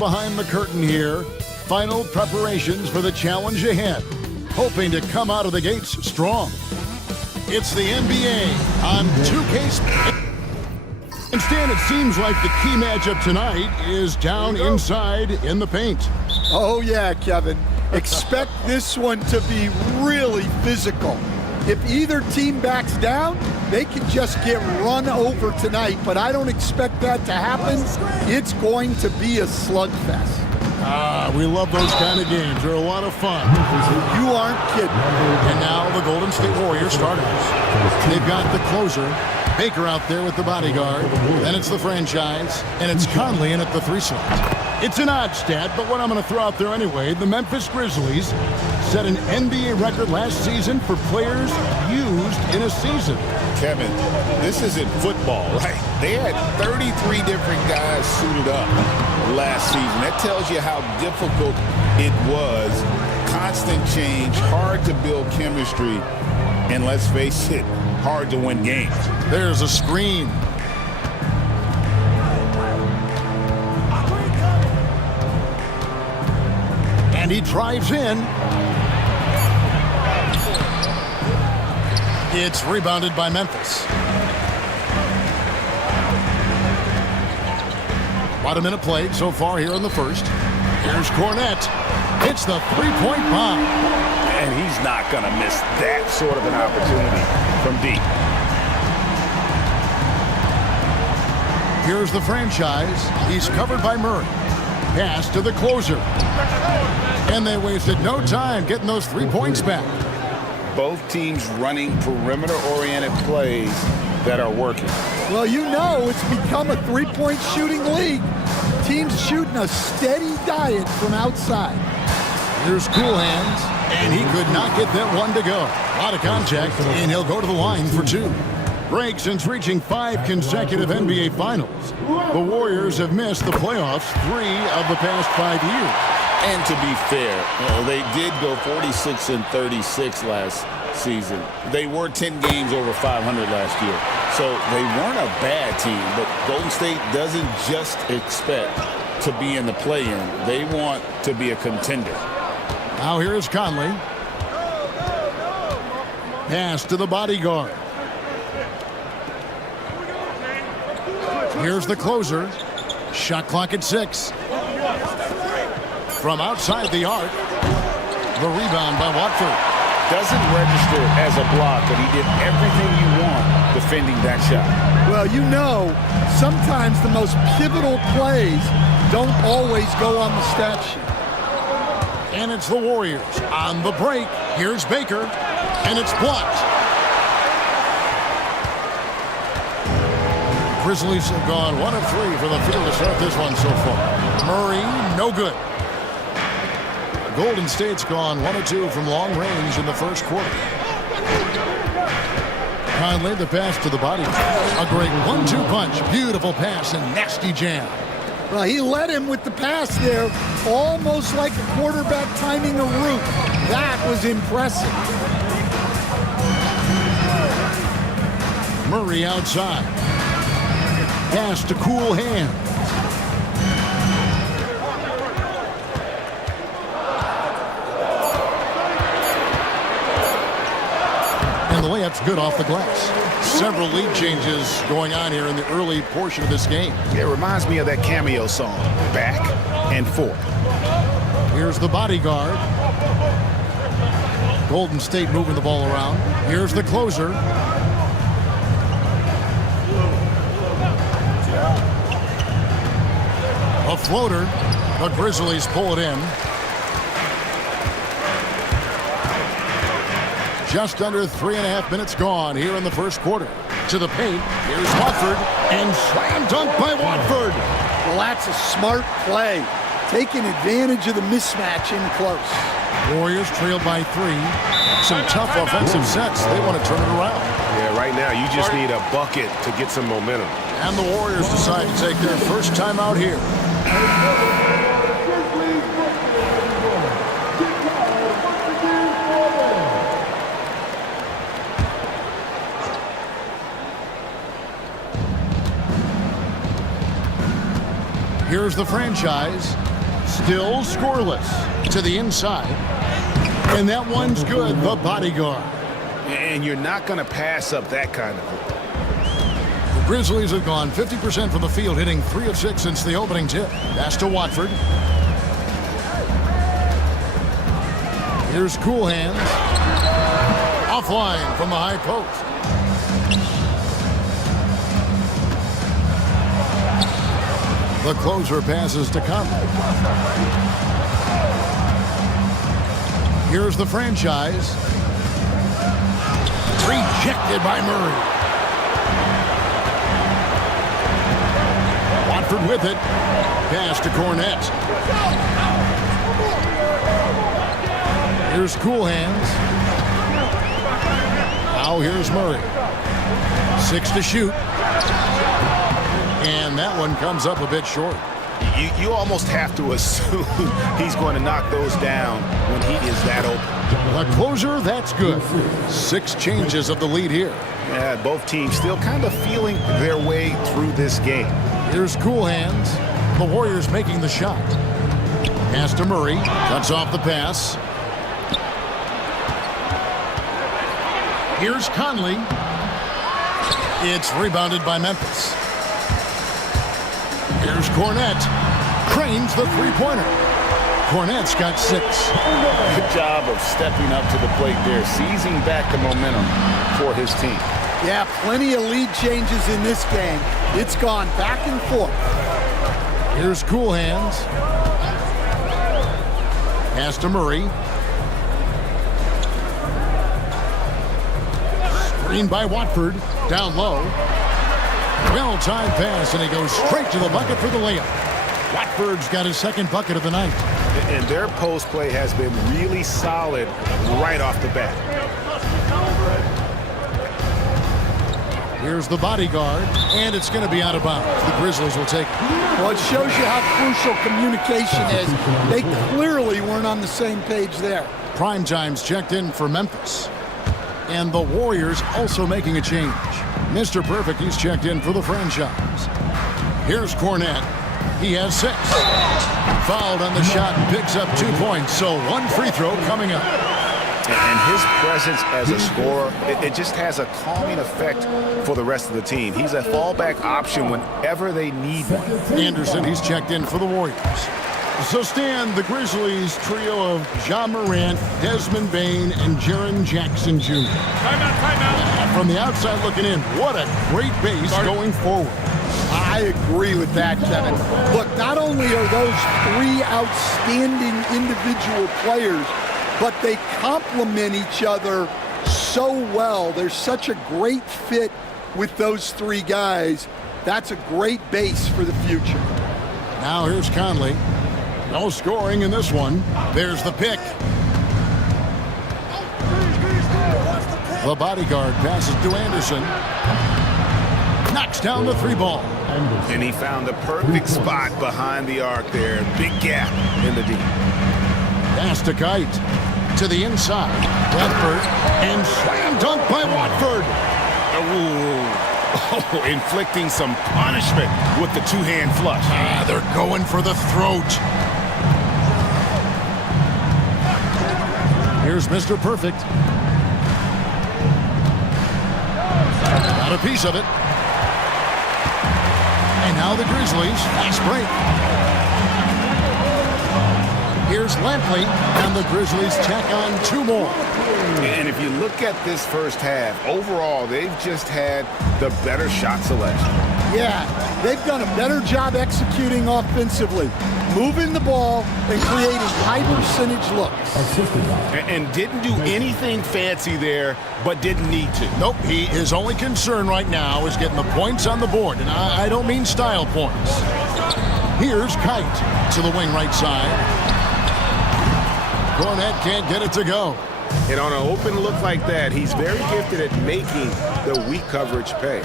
behind the curtain here. Final preparations for the challenge ahead. Hoping to come out of the gates strong. It's the NBA on 2K. Instead, it seems like the key matchup tonight is down inside in the paint. Oh, yeah, Kevin. Expect this one to be really physical. If either team backs down, they can just get run over tonight, but I don't expect that to happen. It's going to be a slugfest. We love those kind of games. They're a lot of fun. You aren't kidding. And now the Golden State Warriors starters. They've got the closer, Baker, out there with the bodyguard. Then it's the franchise, and it's Conley in at the 3 slot. It's an odd stat, but what I'm going to throw out there anyway, the Memphis Grizzlies set an NBA record last season for players used in a season. Kevin, this isn't football, right? They had 33 different guys suited up last season. That tells you how difficult it was. Constant change, hard to build chemistry, and let's face it, hard to win games. There's a screen. And he drives in. It's rebounded by Memphis. About a minute played so far here in the first. Here's Cornette. It's the three-point bomb. And he's not going to miss that sort of an opportunity from deep. Here's the franchise. He's covered by Murray. Pass to the closer. And they wasted no time getting those 3 points back. Both teams running perimeter-oriented plays that are working. Well, you know it's become a three-point shooting league. Teams shooting a steady diet from outside. Here's Cool Hands, and he could not get that one to go. A lot of contact, and he'll go to the line for 2. Break since reaching 5 consecutive NBA Finals. The Warriors have missed the playoffs 3 of the past 5 years. And to be fair, they did go 46-36 last season. They were 10 games over 500 last year. So they weren't a bad team, but Golden State doesn't just expect to be in the play-in. They want to be a contender. Now here's Conley. Pass to the bodyguard. Here's the closer. Shot clock at 6. From outside the arc, the rebound by Watford. Doesn't register as a block, but he did everything you want defending that shot. Well, you know, sometimes the most pivotal plays don't always go on the stat sheet. And it's the Warriors on the break. Here's Baker, and it's blocked. Grizzlies have gone 1 of 3 for the field to start this one so far. Murray, no good. Golden State's gone 1 of 2 from long range in the first quarter. Conley, the pass to the body. A great 1-2 punch. Beautiful pass and nasty jam. Well, he led him with the pass there, almost like a quarterback timing a route. That was impressive. Murray outside. Pass to Cool Hands. And the layup's good off the glass. Several lead changes going on here in the early portion of this game. It reminds me of that cameo song, Back and Forth. Here's the bodyguard. Golden State moving the ball around. Here's the closer. A floater. The Grizzlies pull it in. Just under 3.5 minutes gone here in the first quarter. To the paint. Here's Watford. And slam dunk by Watford. Well, that's a smart play. Taking advantage of the mismatch in close. Warriors trailed by 3. Some tough offensive sets. They want to turn it around. Yeah, right now you just need a bucket to get some momentum. And the Warriors decide to take their first time out here. Here's the franchise. Still scoreless. To the inside. And that one's good. The bodyguard. And you're not going to pass up that kind of thing. The Grizzlies have gone 50% from the field, hitting 3 of 6 since the opening tip. Pass to Watford. Here's Cool Hands. Offline from the high post. The closer passes to Conley. Here's the franchise. Rejected by Murray. Watford with it. Pass to Cornette. Here's Cool Hands. Now here's Murray. 6 to shoot. And that one comes up a bit short. You almost have to assume he's going to knock those down when he is that open. The closer, that's good. 6 changes of the lead here. Yeah, both teams still kind of feeling their way through this game. Here's Cool Hands. The Warriors making the shot. Pass to Murray. Cuts off the pass. Here's Conley. It's rebounded by Memphis. Here's Cornette. Cranes the three-pointer. Cornette's got 6. Good job of stepping up to the plate there, seizing back the momentum for his team. Yeah, plenty of lead changes in this game. It's gone back and forth. Here's Cool Hands. Pass to Murray. Screen by Watford. Down low. Well-timed pass, and he goes straight to the bucket for the layup. Watford's got his second bucket of the night. And their post play has been really solid right off the bat. Here's the bodyguard, and it's going to be out of bounds. The Grizzlies will take it. Well, it shows you how crucial communication is. They clearly weren't on the same page there. Prime Time's checked in for Memphis. And the Warriors also making a change. Mr. Perfect, he's checked in for the franchise. Here's Cornette. He has 6. Fouled on the shot and picks up 2 points. So 1 free throw coming up. And his presence as a scorer, it just has a calming effect for the rest of the team. He's a fallback option whenever they need one. Anderson, he's checked in for the Warriors. So Stan, the Grizzlies trio of Ja Morant, Desmond Bane, and Jaren Jackson Jr. Timeout. From the outside looking in, what a great base going forward. I agree with that, Kevin. Look, not only are those 3 outstanding individual players, but they complement each other so well. There's such a great fit with those 3 guys. That's a great base for the future. Now here's Conley. No scoring in this one. There's the pick. The bodyguard passes to Anderson. Knocks down the 3 ball. And he found the perfect spot behind the arc there. Big gap in the D. Pass to Kite. To the inside. Watford. And slam dunk by Watford. Oh, inflicting some punishment with the 2-hand flush. They're going for the throat. Here's Mr. Perfect. Got a piece of it. And now the Grizzlies. Fast break. Here's Lampley, and the Grizzlies tack on 2 more. And if you look at this first half, overall, they've just had the better shot selection. Yeah, they've done a better job executing offensively, moving the ball and creating high percentage looks. And didn't do anything fancy there, but didn't need to. Nope, his only concern right now is getting the points on the board, and I don't mean style points. Here's Kite to the wing right side. Cornette can't get it to go. And on an open look like that, he's very gifted at making the weak coverage pay.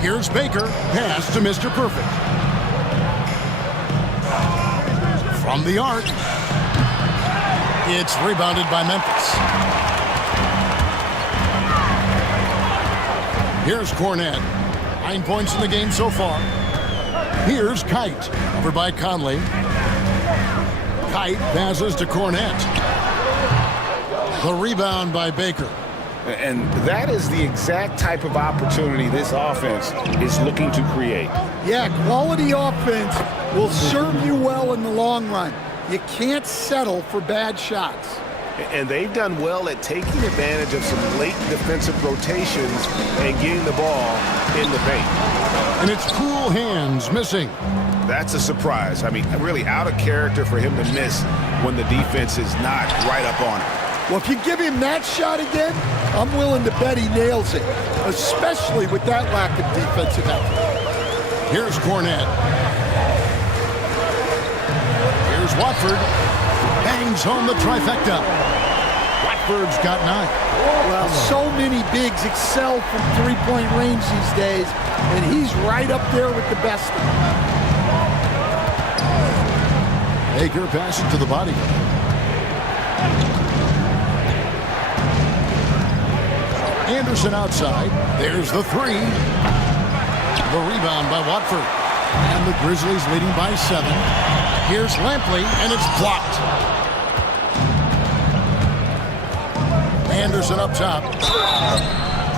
Here's Baker. Pass to Mr. Perfect. From the arc. It's rebounded by Memphis. Here's Cornette. 9 points in the game so far. Here's Kite. Covered by Conley. Kite passes to Cornette. The rebound by Baker. And that is the exact type of opportunity this offense is looking to create. Yeah, quality offense will serve you well in the long run. You can't settle for bad shots. And they've done well at taking advantage of some late defensive rotations and getting the ball in the paint. And it's Cool Hands missing. That's a surprise. I mean, really out of character for him to miss when the defense is not right up on him. Well, if you give him that shot again, I'm willing to bet he nails it, especially with that lack of defensive effort. Here's Cornette. Here's Watford. Bangs home the trifecta. Watford's got 9. Well, so many bigs excel from three-point range these days, and he's right up there with the best of them. Baker passes to the body. Anderson outside. There's the 3. The rebound by Watford. And the Grizzlies leading by 7. Here's Lampley, and it's blocked. Anderson up top.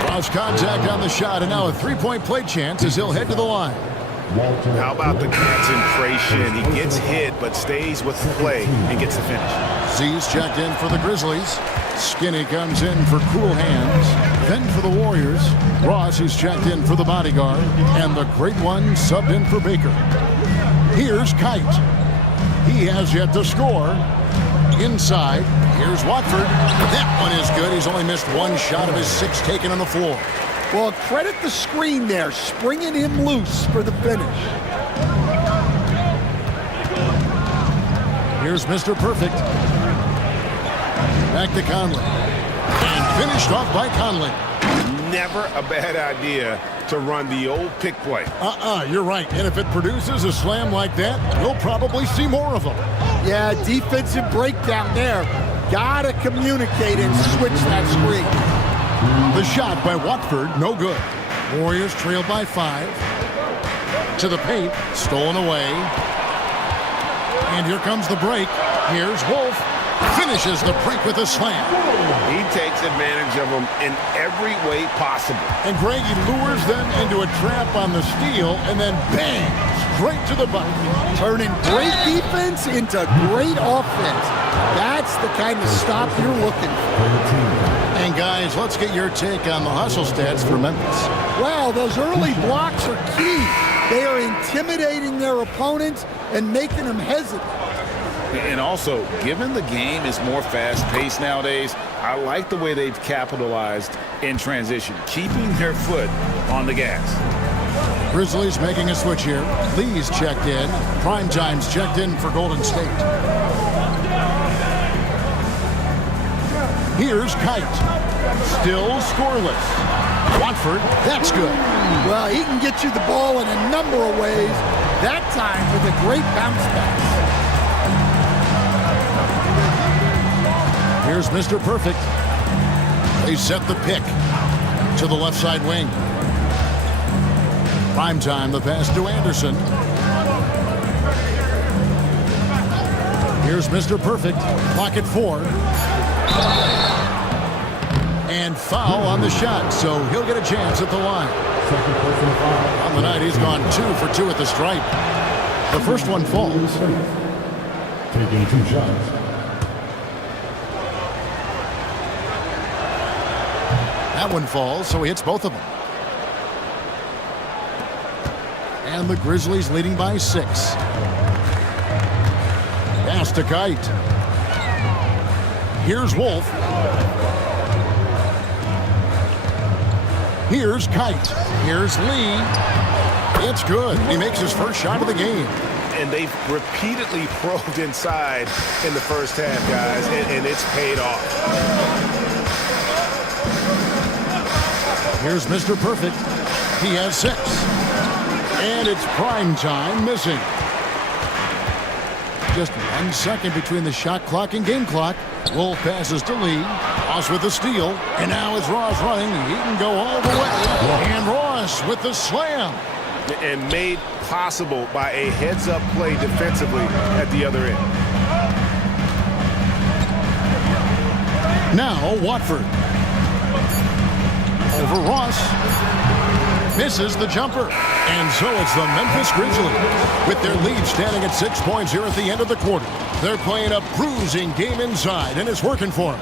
Draws contact on the shot, and now a three-point play chance as he'll head to the line. How about the concentration? He gets hit, but stays with the play and gets the finish. Z's checked in for the Grizzlies. Skinny comes in for Cool Hands. Then for the Warriors, Ross is checked in for the bodyguard. And the Great One subbed in for Baker. Here's Kite. He has yet to score. Inside, here's Watford. That one is good. He's only missed 1 shot of his 6 taken on the floor. Well, credit the screen there, springing him loose for the finish. Here's Mr. Perfect. Back to Conley. And finished off by Conley. Never a bad idea to run the old pick play. You're right. And if it produces a slam like that, we'll probably see more of them. Yeah, defensive breakdown there. Gotta communicate and switch that screen. The shot by Watford, no good. Warriors trail by 5. To the paint, stolen away. And here comes the break. Here's Wolf. Finishes the break with a slam. He takes advantage of them in every way possible. And Greg, he lures them into a trap on the steal, and then bang, straight to the bucket. Turning great defense into great offense. That's the kind of stop you're looking for. And guys, let's get your take on the hustle stats for Memphis. Well, those early blocks are key. They are intimidating their opponents and making them hesitant. And also, given the game is more fast-paced nowadays, I like the way they've capitalized in transition, keeping their foot on the gas. Grizzlies making a switch here. Lee's checked in. Primetime's checked in for Golden State. Here's Kite. Still scoreless. Watford, that's good. Well, he can get you the ball in a number of ways. That time with a great bounce pass. Here's Mr. Perfect. They set the pick to the left side wing. Primetime, the pass to Anderson. Here's Mr. Perfect. Clock at 4. And foul on the shot, so he'll get a chance at the line. On the night, he's gone 2 for 2 at the stripe. The first one falls. Taking 2 shots. That one falls, so he hits both of them. And the Grizzlies leading by 6. Pass to Kite. Here's Wolf. Here's Kite. Here's Lee. It's good. He makes his first shot of the game. And they've repeatedly probed inside in the first half, guys, and it's paid off. Here's Mr. Perfect. He has 6. And it's Primetime missing. Just 1 second between the shot clock and game clock. Wolf passes to Lee. Ross with the steal. And now it's Ross running. He can go all the way. And Ross with the slam. and made possible by a heads-up play defensively at the other end. Now Watford. Over Ross. Misses the jumper. And so it's the Memphis Grizzlies with their lead standing at 6 points here at the end of the quarter. They're playing a bruising game inside, and it's working for them.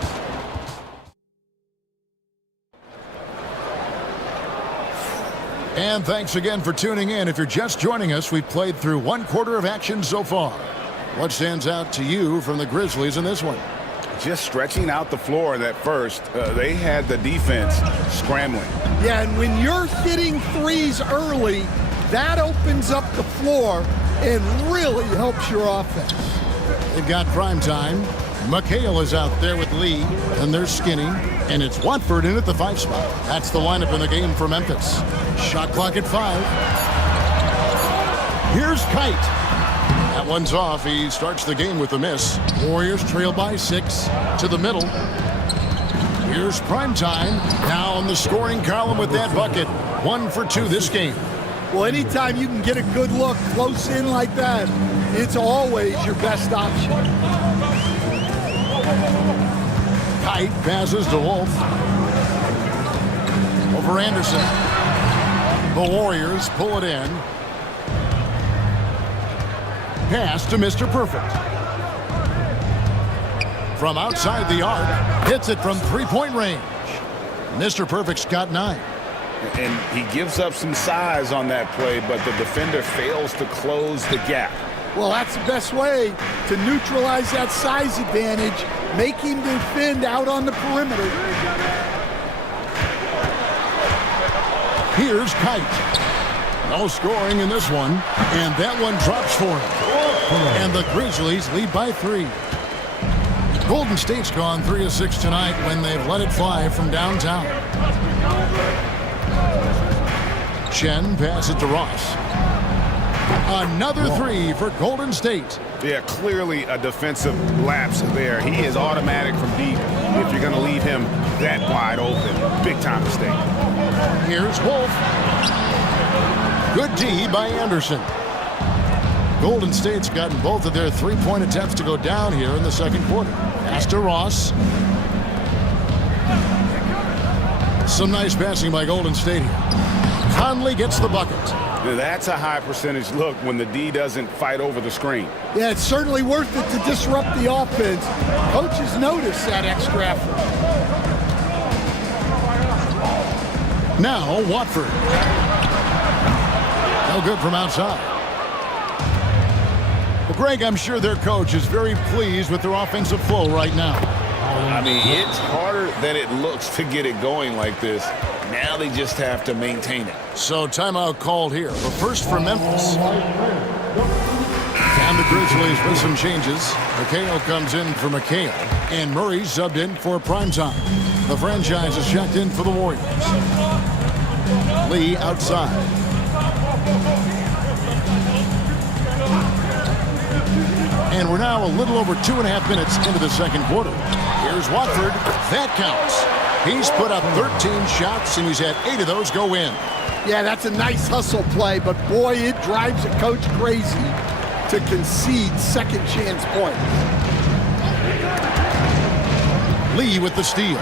And thanks again for tuning in. If you're just joining us, we've played through one quarter of action so far. What stands out to you from the Grizzlies in this one? Just stretching out the floor in that first. They had the defense scrambling. Yeah, and when you're hitting threes early, that opens up the floor and really helps your offense. They've got prime time. McHale is out there with Lee, and they're skinny. And it's Watford in at the 5 spot. That's the lineup in the game for Memphis. Shot clock at 5. Here's Kite. That one's off. He starts the game with a miss. Warriors trail by 6 to the middle. Here's Primetime. Now on the scoring column with that bucket. 1 for 2 this game. Well, anytime you can get a good look close in like that, it's always your best option. Kite passes to Wolf. Over Anderson. The Warriors pull it in. Pass to Mr. Perfect. From outside the arc, hits it from three-point range. Mr. Perfect's got 9. And he gives up some size on that play, but the defender fails to close the gap. Well, that's the best way to neutralize that size advantage. Make him defend out on the perimeter. Here's Kite. No scoring in this one, and that one drops for him. And the Grizzlies lead by 3. Golden State's gone 3 of 6 tonight when they've let it fly from downtown. Chen passes it to Ross. Another 3 for Golden State. Yeah, clearly a defensive lapse there. He is automatic from deep if you're going to leave him that wide open. Big time mistake. Here's Wolf. Good D by Anderson. Golden State's gotten both of their three-point attempts to go down here in the second quarter. Pass to Ross. Some nice passing by Golden State here. Conley gets the bucket. That's a high percentage look when the D doesn't fight over the screen. Yeah, it's certainly worth it to disrupt the offense. Coaches notice that extra effort. Now Watford. No good from outside. Well, Greg, I'm sure their coach is very pleased with their offensive flow right now. I mean, it's harder than it looks to get it going like this. Now they just have to maintain it. So timeout called here. But first for Memphis. And the Grizzlies with some changes. McHale comes in for McHale. And Murray subbed in for Primetime. The franchise is checked in for the Warriors. Lee outside. And we're now a little over 2.5 minutes into the second quarter. Here's Watford. That counts. He's put up 13 shots, and he's had 8 of those go in. Yeah, that's a nice hustle play, but boy, it drives a coach crazy to concede second chance points. Lee with the steal.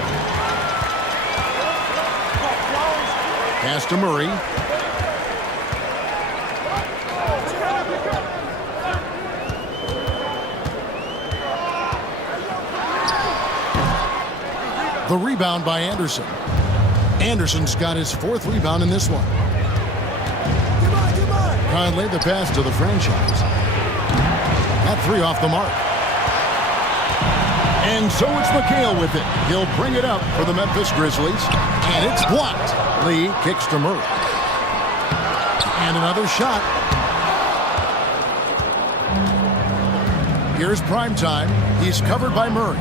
Pass to Murray. The rebound by Anderson. Anderson's got his 4th rebound in this one. Conley the pass to the franchise. That 3 off the mark. And so it's McHale with it. He'll bring it up for the Memphis Grizzlies. And it's blocked. Lee kicks to Murray. And another shot. Here's Primetime. He's covered by Murray.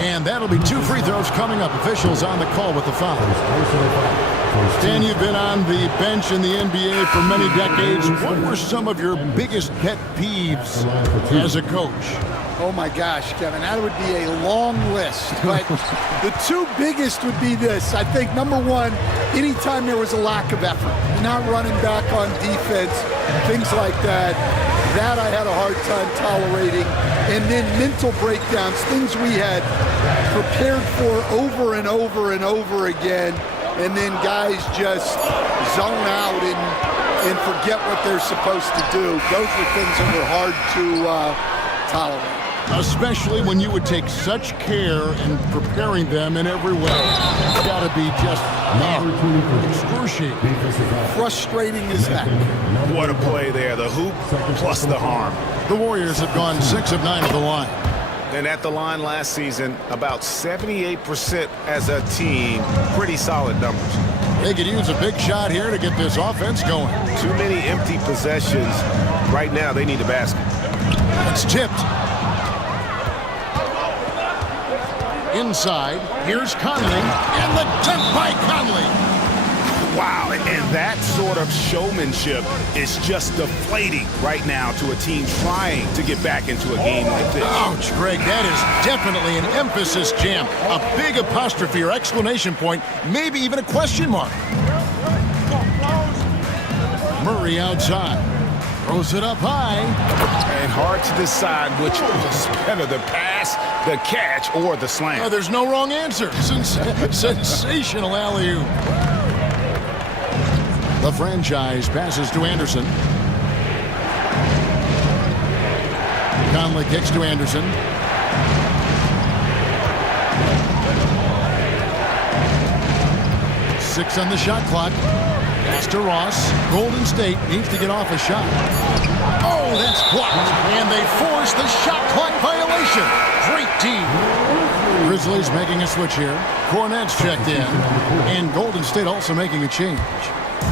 And that'll be 2 free throws coming up. Officials on the call with the foul. Dan, you've been on the bench in the NBA for many decades. What were some of your biggest pet peeves as a coach? Oh my gosh, Kevin, that would be a long list. But the two biggest would be this. I think number one, anytime there was a lack of effort, not running back on defense, things like that, that I had a hard time tolerating. And then mental breakdowns, things we had prepared for over and over and over again. And then guys just zone out and forget what they're supposed to do. Those were things that were hard to tolerate. Especially when you would take such care in preparing them in every way. It's got to be just excruciating. Frustrating as heck. What a play there. The hoop plus the harm. The Warriors have gone 6 of 9 at the line. And at the line last season, about 78% as a team. Pretty solid numbers. They could use a big shot here to get this offense going. Too many empty possessions. Right now, they need a basket. It's tipped. Inside, here's Conley, and the dunk by Conley. Wow, and that sort of showmanship is just deflating right now to a team trying to get back into a game like this. Ouch, Greg, that is definitely an emphasis jam. A big apostrophe or exclamation point, maybe even a question mark. Murray outside. Throws it up high. And hard to decide which was better, the pass, the catch, or the slam. Oh, there's no wrong answer. Sensational alley-oop. The franchise passes to Anderson. Conley kicks to Anderson. Six on the shot clock. Pass to Ross. Golden State needs to get off a shot. Oh, that's blocked. And they force the shot clock violation. Great team. Grizzlies making a switch here. Cornette's checked in. And Golden State also making a change.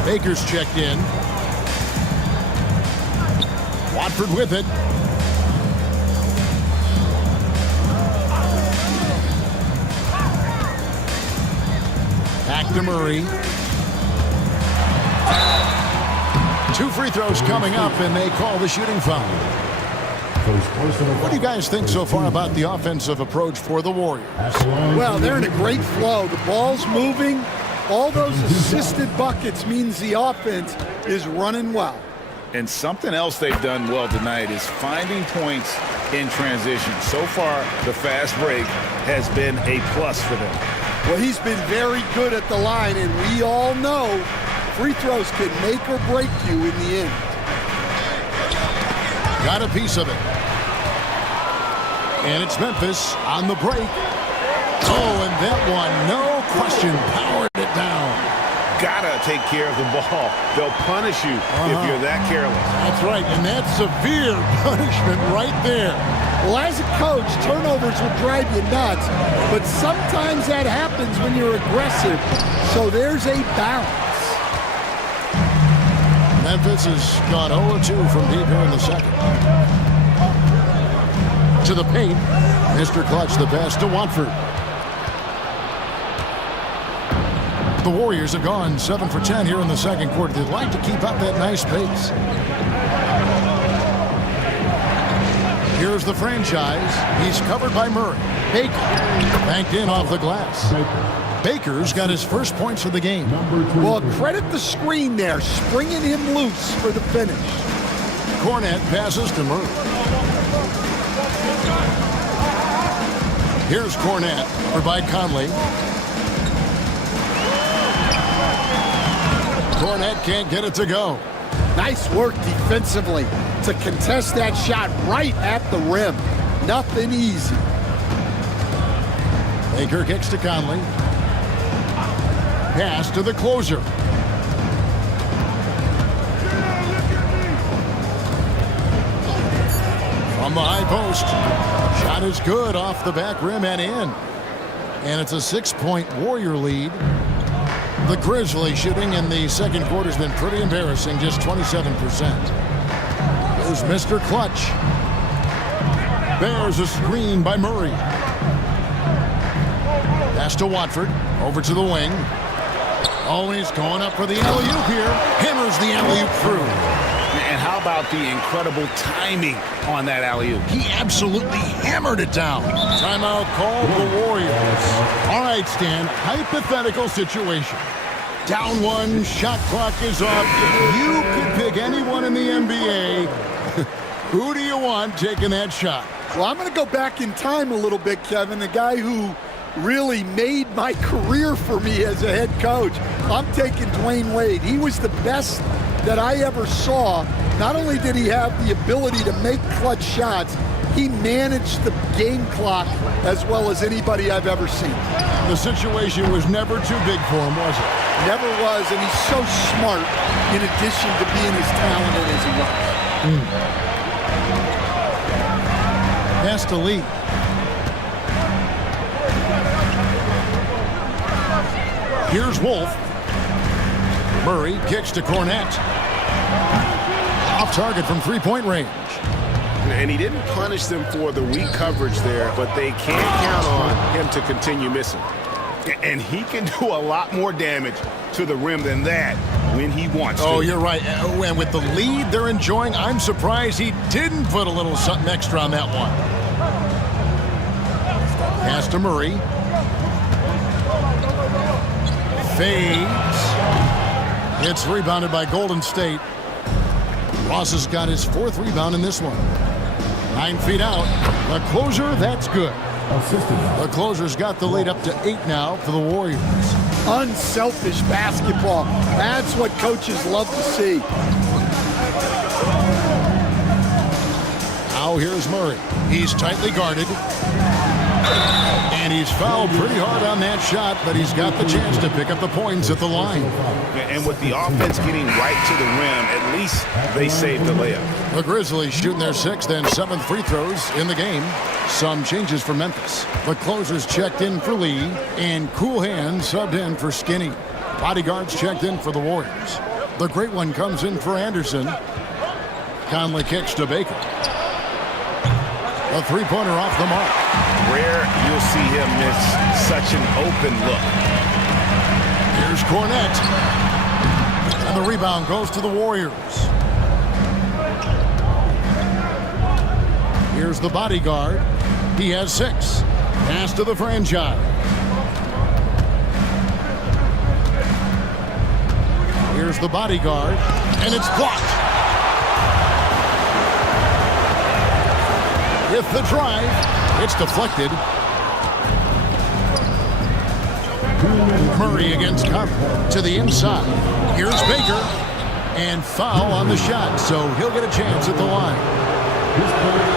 Baker's checked in. Watford with it. Back to Murray. 2 free throws coming up, and they call the shooting foul. What do you guys think so far about the offensive approach for the Warriors? Well, they're in a great flow. The ball's moving. All those assisted buckets means the offense is running well. And something else they've done well tonight is finding points in transition. So far, the fast break has been a plus for them. Well, he's been very good at the line, and we all know free throws can make or break you in the end. Got a piece of it. And it's Memphis on the break. Oh, and that one, no question, powered it down. Gotta take care of the ball. They'll punish you if you're that careless. That's right, and that's severe punishment right there. Well, as a coach, turnovers will drive you nuts, but sometimes that happens when you're aggressive. So there's a balance. Memphis has gone 0-2 from deep here in the second. To the paint. Mr. Clutch, the pass to Watford. The Warriors have gone 7 for 10 here in the second quarter. They'd like to keep up that nice pace. Here's the franchise. He's covered by Murray. Baker banked in off the glass. Baker's got his first points of the game. Well, credit the screen there, springing him loose for the finish. Cornette passes to Murray. Here's Cornette for by Conley. Cornette can't get it to go. Nice work defensively to contest that shot right at the rim. Nothing easy. Baker kicks to Conley. Pass to the closer. From the high post. Shot is good off the back rim and in. And it's a 6-point Warrior lead. The Grizzlies shooting in the second quarter has been pretty embarrassing, just 27%. There's Mr. Clutch. There's a screen by Murray. Pass to Watford, over to the wing. Oh, he's going up for the alley-oop here. Hammers the alley-oop through. And how about the incredible timing on that alley-oop? He absolutely hammered it down. Timeout called the Warriors. All right, Stan, hypothetical situation. Down one, shot clock is off. You could pick anyone in the NBA. Who do you want taking that shot? Well, I'm going to go back in time a little bit, Kevin. The guy who really made my career for me as a head coach. I'm taking Dwayne Wade. He was the best that I ever saw. Not only did he have the ability to make clutch shots, he managed the game clock as well as anybody I've ever seen. The situation was never too big for him, was it? Never was, and he's so smart in addition to being as talented as he was. Pass to Lee. Here's Wolf. Murray kicks to Cornette. Off target from three-point range. And he didn't punish them for the weak coverage there, but they can't count on him to continue missing. And he can do a lot more damage to the rim than that when he wants to. Oh, you're right. And with the lead they're enjoying, I'm surprised he didn't put a little something extra on that one. Pass to Murray. Fades. It's rebounded by Golden State. Ross has got his fourth rebound in this one. 9 feet out. The closer, that's good. The closer's got the lead up to 8 now for the Warriors. Unselfish basketball. That's what coaches love to see. Now here's Murray. He's tightly guarded. And he's fouled pretty hard on that shot, but he's got the chance to pick up the points at the line. And with the offense getting right to the rim, at least they saved the layup. The Grizzlies shooting their 6th and 7th free throws in the game. Some changes for Memphis. The closers checked in for Lee, and Cool Hand subbed in for Skinny. Bodyguards checked in for the Warriors. The great one comes in for Anderson. Conley kicks to Baker. A three-pointer off the mark. Rare you'll see him miss such an open look. Here's Cornette. And the rebound goes to the Warriors. Here's the bodyguard. He has 6. Pass to the franchise. Here's the bodyguard. And it's blocked. With the drive, it's deflected. Murray against Conley to the inside. Here's Baker. And foul on the shot, so he'll get a chance at the line.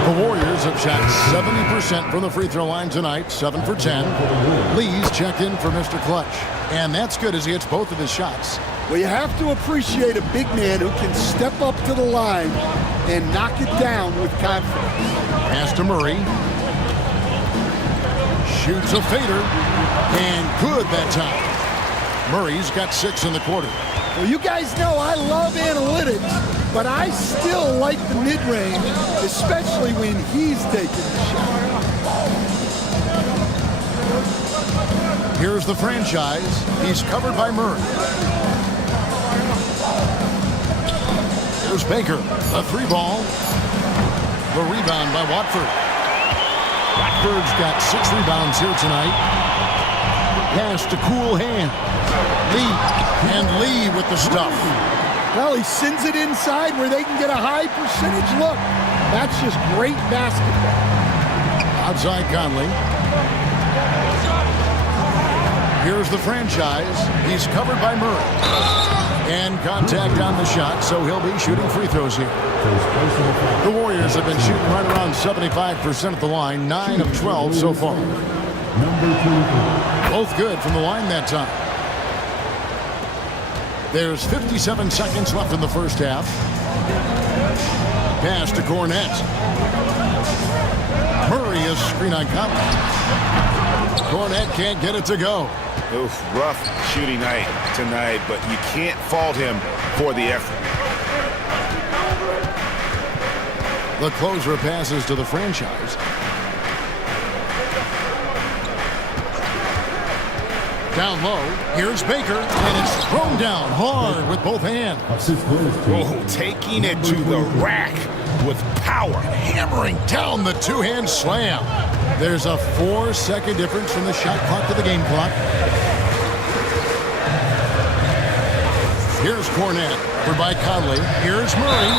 The Warriors have shot 70% from the free throw line tonight, 7 for 10. Lee's checked in for Mr. Clutch. And that's good as he hits both of his shots. Well, you have to appreciate a big man who can step up to the line and knock it down with confidence. Pass to Murray. Shoots a fader. And good that time. Murray's got 6 in the quarter. Well, you guys know I love analytics, but I still like the mid-range, especially when he's taking the shot. Here's the franchise. He's covered by Murray. Here's Baker. A 3-ball. The rebound by Watford. Watford's got 6 rebounds here tonight. Pass to Cool Hand. Lee. And Lee with the stuff. Well, he sends it inside where they can get a high percentage look. That's just great basketball. Outside Conley. Here's the franchise. He's covered by Murray. And contact on the shot, so he'll be shooting free throws here. The Warriors have been shooting right around 75% at the line, 9 of 12 so far. Both good from the line that time. There's 57 seconds left in the first half. Pass to Cornette. Murray is screen on Conley. Cornette can't get it to go. Oof, rough shooting night tonight, but you can't fault him for the effort. The closer passes to the franchise. Down low, here's Baker, and it's thrown down hard with both hands. Assist goes to Oh, taking it to the rack with power. Hammering down the two-hand slam. There's a 4-second difference from the shot clock to the game clock. Here's Cornette, for by Conley. Here's Murray.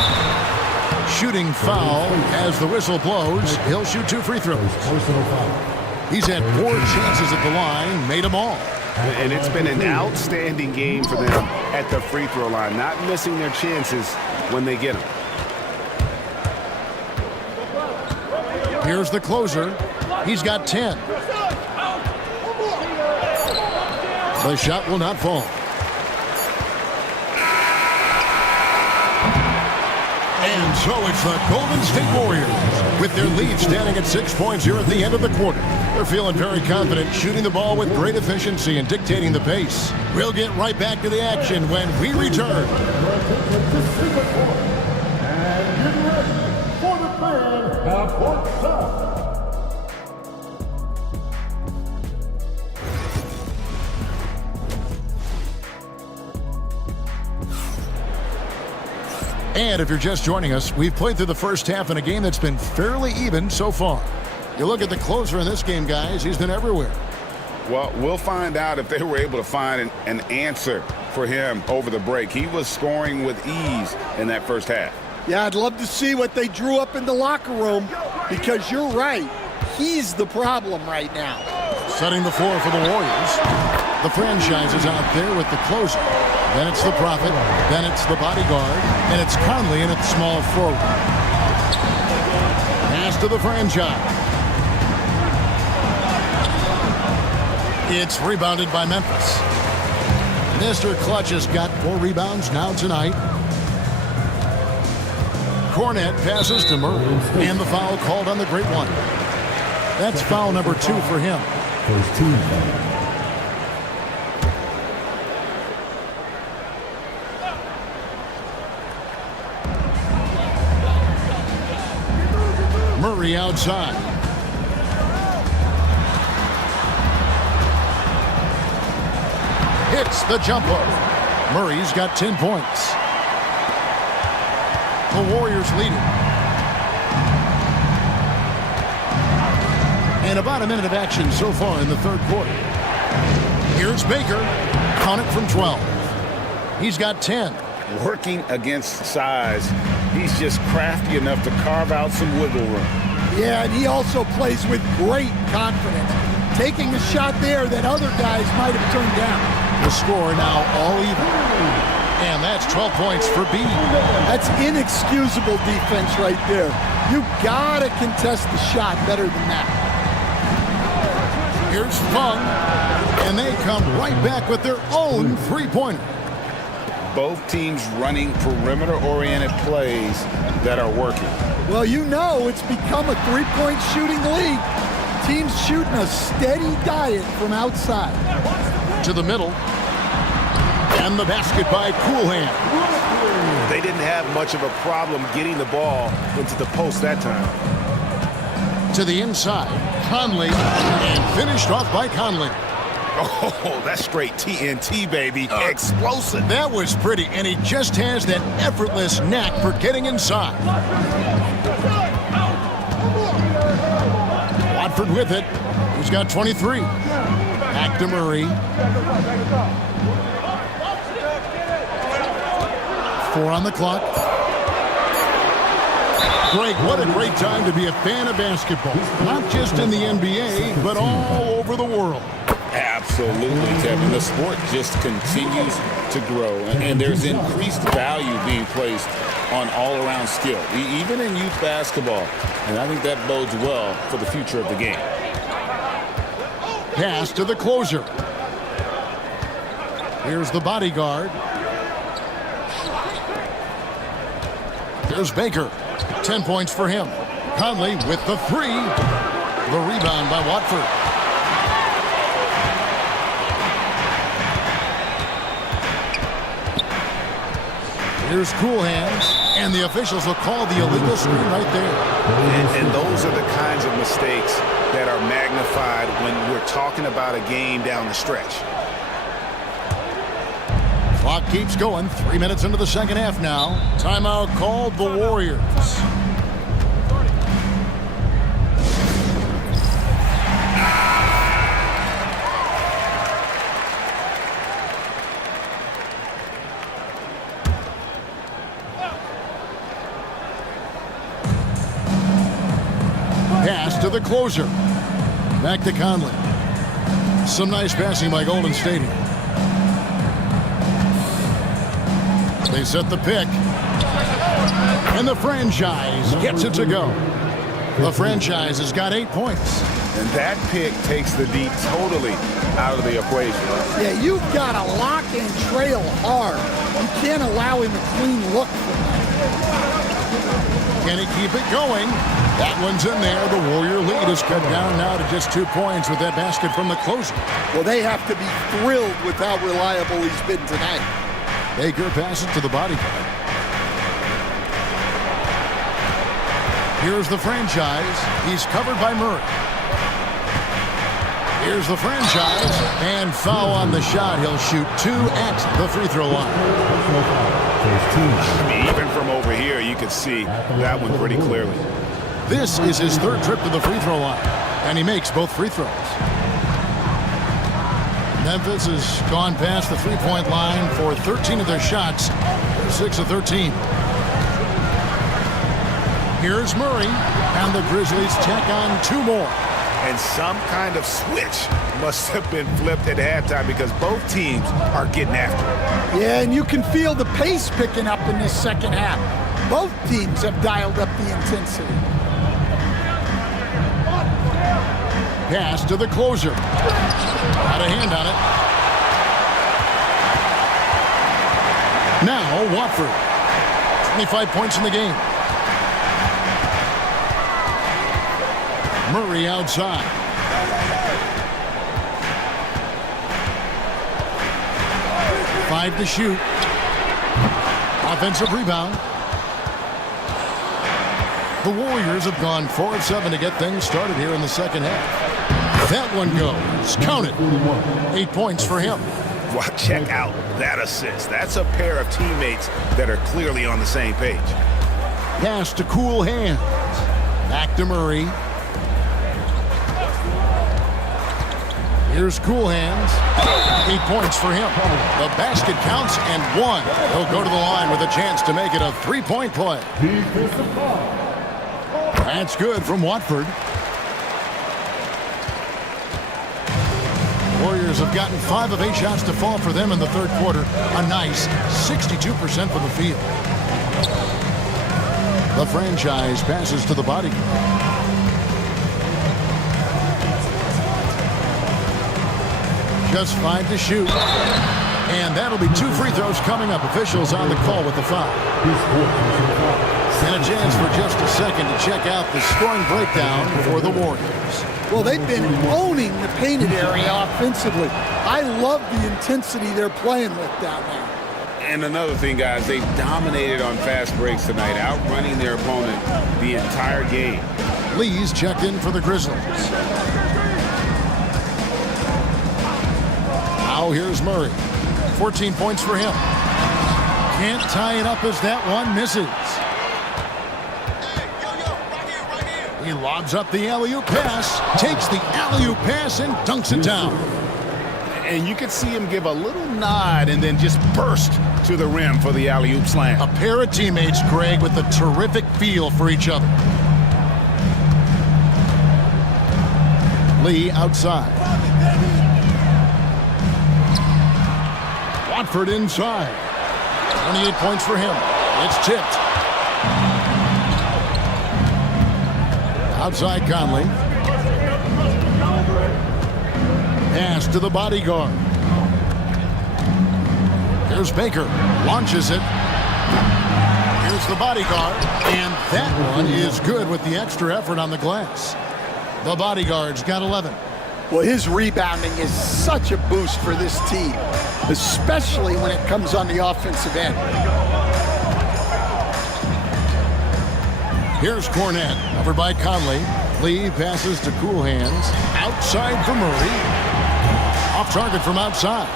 Shooting foul as the whistle blows. He'll shoot 2 free throws. personal foul. He's had 4 chances at the line, made them all. And it's been an outstanding game for them at the free throw line, not missing their chances when they get them. Here's the closer. He's got 10. The shot will not fall. And so it's the Golden State Warriors with their lead standing at 6 points here at the end of the quarter. They're feeling very confident, shooting the ball with great efficiency and dictating the pace. We'll get right back to the action when we return. And get ready for the fan half-court shot. And if you're just joining us, we've played through the first half in a game that's been fairly even so far. You look at the closer in this game, guys, he's been everywhere. Well, we'll find out if they were able to find an answer for him over the break. He was scoring with ease in that first half. Yeah, I'd love to see what they drew up in the locker room because you're right. He's the problem right now. Setting the floor for the Warriors. The franchise is out there with the closer. Then it's the Prophet. Then it's the bodyguard. And it's Conley in its small forward. Pass to the franchise. It's rebounded by Memphis. Mr. Clutch has got 4 rebounds now tonight. Cornette passes to Murray. And the foul called on the great one. That's foul number 2 for him. First team foul. Murray outside. Hits the jumper. Murray's got 10 points. The Warriors lead it. And about a minute of action so far in the third quarter. Here's Baker. Count it from 12. He's got 10. Working against size, he's just crafty enough to carve out some wiggle room. Yeah, and he also plays with great confidence, taking a shot there that other guys might have turned down. The score now all even. And that's 12 points for B. That's inexcusable defense right there. You gotta contest the shot better than that. Here's Fung, and they come right back with their own three-pointer. Both teams running perimeter-oriented plays that are working. Well, you know it's become a three-point shooting league. Teams shooting a steady diet from outside. To the middle. And the basket by Coolhand. They didn't have much of a problem getting the ball into the post that time. To the inside. Conley. And finished off by Conley. Oh, that's straight TNT, baby. Explosive. That was pretty, and he just has that effortless knack for getting inside. Watford with it. He's got 23. Back to Murray. 4 on the clock. Greg, what a great time to be a fan of basketball. Not just in the NBA, but all over the world. Absolutely, Kevin. The sport just continues to grow, and there's increased value being placed on all-around skill, even in youth basketball. And I think that bodes well for the future of the game. Pass to the closer. Here's the bodyguard. There's Baker. 10 points for him. Conley with the 3. The rebound by Watford. Here's Coolhands, and the officials will call the illegal screen right there. And those are the kinds of mistakes that are magnified when we're talking about a game down the stretch. Clock keeps going. 3 minutes into the second half now. Timeout called the Warriors. Pass to the closer. Back to Conley. Some nice passing by Golden State here. They set the pick. And the franchise gets it to go. The franchise has got 8 points. And that pick takes the D totally out of the equation. Yeah, you've got to lock and trail hard. You can't allow him a clean look for that. Can he keep it going? That one's in there. The Warrior lead is cut down now to just 2 points with that basket from the closer. Well, they have to be thrilled with how reliable he's been tonight. Baker passes to the bodyguard. Here's the franchise. He's covered by Murray. Here's the franchise. And foul on the shot. He'll shoot 2 at the free throw line. Even from over here, you can see that one pretty clearly. This is his 3rd trip to the free throw line. And he makes both free throws. Memphis has gone past the three-point line for 13 of their shots. 6 of 13. Here's Murray, and the Grizzlies tack on 2 more. And some kind of switch must have been flipped at halftime because both teams are getting after it. Yeah, and you can feel the pace picking up in this second half. Both teams have dialed up the intensity. Pass to the closer. Got a hand on it. Now, Watford. 25 points in the game. Murray outside. Five to shoot. Offensive rebound. The Warriors have gone 4 of 7 to get things started here in the second half. That one goes. Count it. 8 points for him. Well, check out that assist. That's a pair of teammates that are clearly on the same page. Pass to Cool Hands. Back to Murray. Here's Cool Hands. 8 points for him. The basket counts and 1. He'll go to the line with a chance to make it a 3-point play. That's good from Watford. Warriors have gotten 5 of 8 shots to fall for them in the third quarter. A nice 62% from the field. The franchise passes to the bodyguard. Just 5 to shoot. And that'll be 2 free throws coming up. Officials on the call with the foul. And a chance for just a second to check out the scoring breakdown for the Warriors. Well, they've been owning the painted area offensively. I love the intensity they're playing with down there. And another thing, guys, they dominated on fast breaks tonight, outrunning their opponent the entire game. Lee's checked in for the Grizzlies. Now here's Murray. 14 points for him. Can't tie it up as that one misses. He lobs up the alley-oop pass, takes the alley-oop pass and dunks it down. And you could see him give a little nod and then just burst to the rim for the alley-oop slam. A pair of teammates, Greg, with a terrific feel for each other. Lee outside. Watford inside. 28 points for him. It's tipped. Outside Conley. Pass to the bodyguard. Here's Baker. Launches it. Here's the bodyguard. And that one is good with the extra effort on the glass. The bodyguard's got 11. Well, his rebounding is such a boost for this team, especially when it comes on the offensive end. Here's Cornette, covered by Conley. Lee passes to Cool Hands. Outside for Murray. Off target from outside.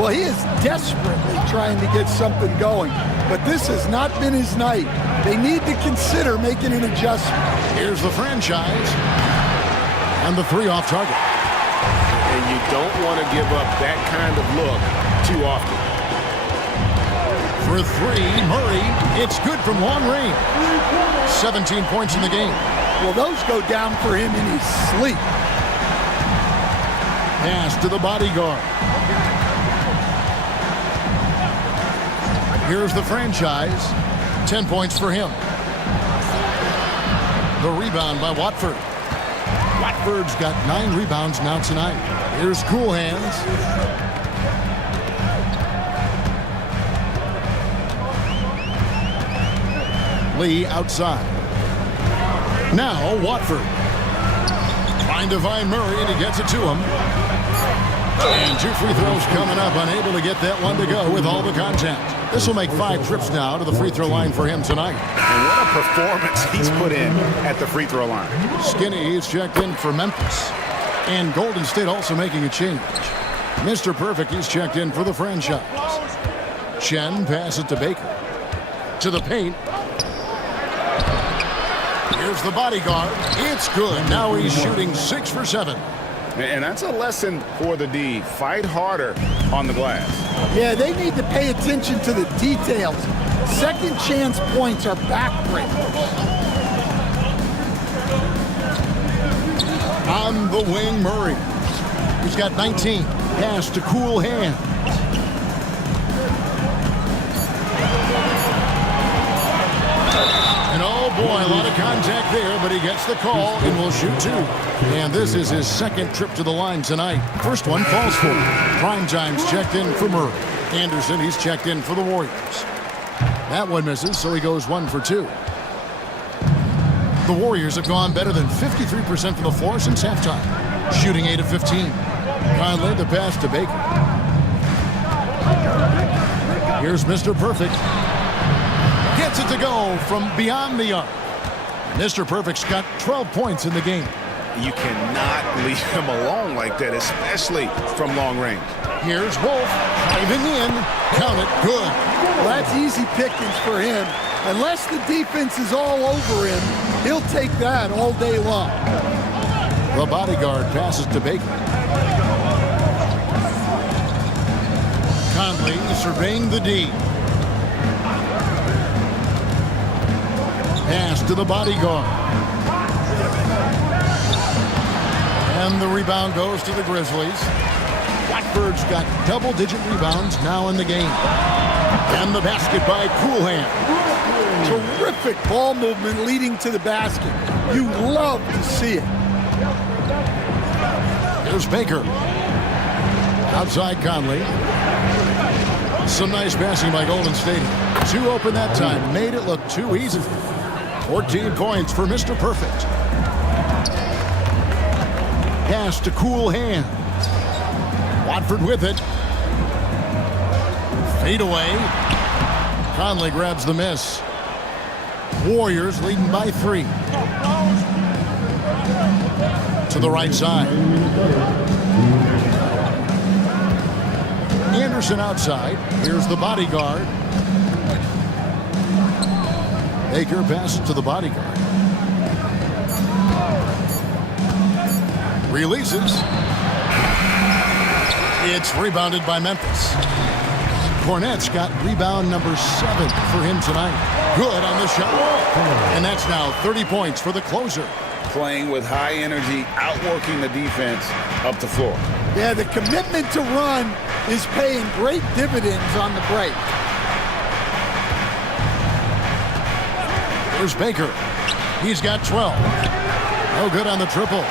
Well, he is desperately trying to get something going, but this has not been his night. They need to consider making an adjustment. Here's the franchise. And the 3 off target. And you don't want to give up that kind of look too often. For 3, Murray. It's good from long range. 17 points in the game. Well, those go down for him in his sleep. Pass to the bodyguard. Here's the franchise. 10 points for him. The rebound by Watford. Watford's got 9 rebounds now tonight. Here's Cool Hands. Lee outside. Now Watford. Trying to find Murray, and he gets it to him. And 2 free throws coming up, unable to get that one to go with all the contact. This will make 5 trips now to the free throw line for him tonight. And what a performance he's put in at the free throw line. Skinny is checked in for Memphis. And Golden State also making a change. Mr. Perfect is checked in for the franchise. Chen passes to Baker. To the paint. Here's the bodyguard. It's good. Now he's shooting 6 for 7. And that's a lesson for the D. Fight harder on the glass. Yeah, they need to pay attention to the details. Second chance points are backbreakers. On the wing, Murray. He's got 19. Pass to Cool Hand. And oh boy, a lot of contact there, but he gets the call and will shoot 2. And this is his 2nd trip to the line tonight. First one falls for him. Primetime's checked in for Murray. Anderson, he's checked in for the Warriors. That one misses, so he goes 1 for 2. The Warriors have gone better than 53% from the floor since halftime, shooting 8 of 15. Conley, the pass to Baker. Here's Mr. Perfect. Gets it to go from beyond the arc. Mr. Perfect's got 12 points in the game. You cannot leave him alone like that, especially from long range. Here's Wolf, driving in. Count it, good. Well, that's easy pickings for him. Unless the defense is all over him, he'll take that all day long. The bodyguard passes to Baker. Conley surveying the D. Pass to the bodyguard. And the rebound goes to the Grizzlies. Watford's got double-digit rebounds now in the game. And the basket by Cool Hand. Terrific ball movement leading to the basket. You love to see it. Here's Baker. Outside Conley. Some nice passing by Golden State. 2 open that time. Made it look too easy. 14 points for Mr. Perfect. Pass to Cool Hand. Watford with it. Fade away. Conley grabs the miss. Warriors leading by 3. To the right side. Anderson outside. Here's the bodyguard. Baker passes to the bodyguard. Releases. It's rebounded by Memphis. Cornette's got rebound number 7 for him tonight. Good on the shot. And that's now 30 points for the closer. Playing with high energy, outworking the defense up the floor. Yeah, the commitment to run is paying great dividends on the break. Here's Baker. He's got 12. No good on the triple.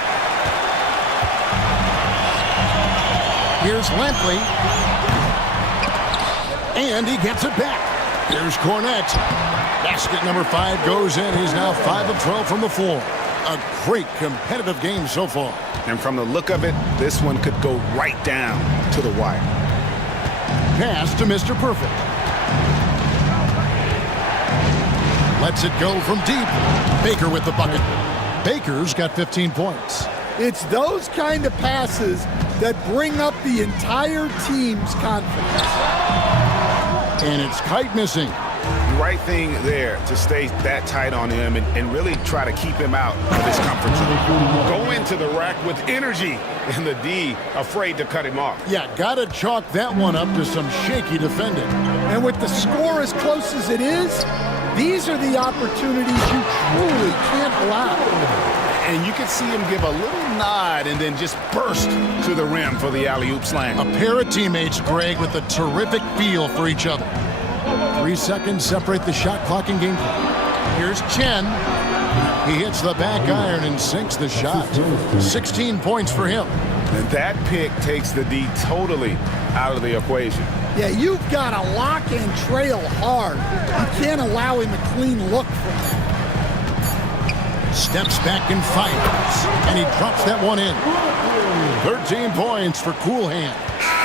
Here's Lampley. And he gets it back. Here's Cornette. Basket number 5 goes in. He's now 5 of 12 from the floor. A great competitive game so far. And from the look of it, this one could go right down to the wire. Pass to Mr. Perfect. Lets it go from deep. Baker with the bucket. Baker's got 15 points. It's those kind of passes that bring up the entire team's confidence. And it's Kite missing. Right thing there to stay that tight on him and really try to keep him out of his comfort zone. Go into the rack with energy, and the D afraid to cut him off. Yeah, gotta chalk that one up to some shaky defending. And with the score as close as it is, these are the opportunities you truly can't allow. And you can see him give a little nod and then just burst to the rim for the alley-oop slam. A pair of teammates, Greg, with a terrific feel for each other. 3 seconds separate the shot clock and game clock. Here's Chen. He hits the back iron and sinks the shot. 16 points for him. And that pick takes the D totally out of the equation. Yeah, you've got to lock and trail hard. You can't allow him a clean look from that. Steps back and fires. And he drops that one in. 13 points for Cool Hand.